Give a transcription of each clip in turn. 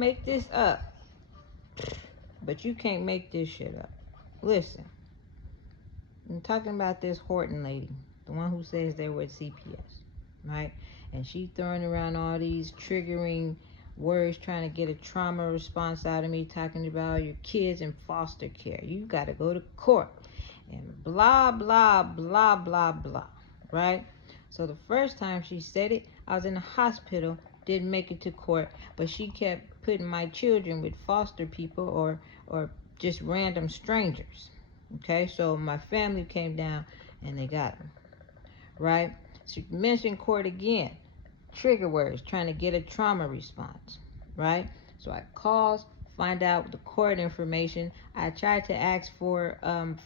make this up. But you can't make this shit up. Listen. I'm talking about this Horton lady. The one who says they're with CPS. Right? And she throwing around all these triggering words, trying to get a trauma response out of me, talking about your kids in foster care. You got to go to court. And blah, blah, blah, blah, blah. Right? So the first time she said it, I was in the hospital, didn't make it to court, but she kept putting my children with foster people or just random strangers. Okay, so my family came down and they got them. Right? She mentioned court again. Trigger words, trying to get a trauma response. Right? So I calls, find out the court information. I tried to ask for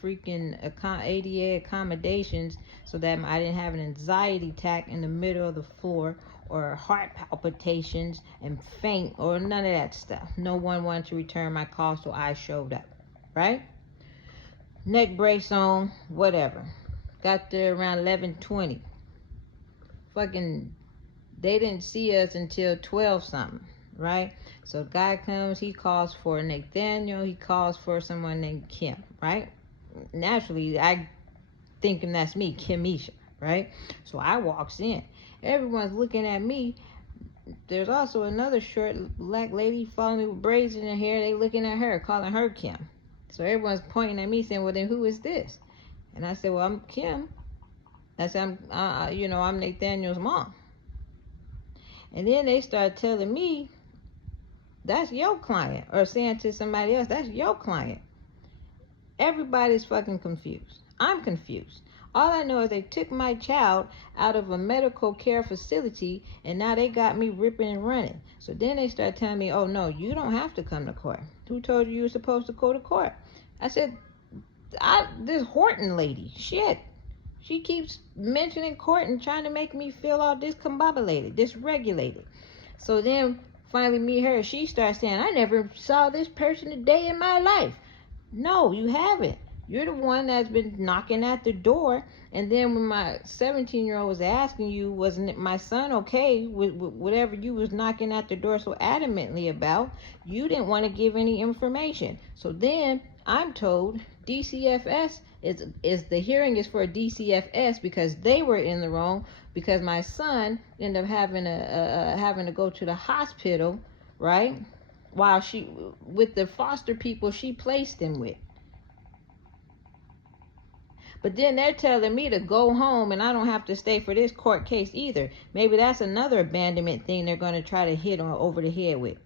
freaking ADA accommodations so that I didn't have an anxiety attack in the middle of the floor or heart palpitations and faint or none of that stuff. No one wanted to return my call, so I showed up. Right? Neck brace on, whatever. Got there around 11:20. Fucking, they didn't see us until 12 something, right? So guy comes, he calls for Nathaniel, he calls for someone named Kim, right? Naturally, I thinking that's me, Kimisha, right? So I walks in. Everyone's looking at me. There's also another short black lady following me with braids in her hair. They looking at her, calling her Kim. So everyone's pointing at me saying, well, then who is this? And I said, well, I'm Kim. I said, I'm Nathaniel's mom. And then they start telling me, that's your client. Or saying to somebody else, that's your client. Everybody's fucking confused. I'm confused. All I know is they took my child out of a medical care facility and now they got me ripping and running. So then they start telling me, oh no, you don't have to come to court. Who told you were supposed to go to court? I said, this Horton lady, shit. She keeps mentioning court and trying to make me feel all discombobulated, dysregulated. So then finally me and her, she starts saying, I never saw this person a day in my life. No, you haven't. You're the one that's been knocking at the door. And then when my 17-year-old was asking you, wasn't my son okay with whatever you was knocking at the door so adamantly about, you didn't want to give any information. So then I'm told DCFS is the hearing is for DCFS because they were in the wrong, because my son ended up having to go to the hospital, right? While she with the foster people she placed him with. But then they're telling me to go home and I don't have to stay for this court case either. Maybe that's another abandonment thing they're going to try to hit on over the head with.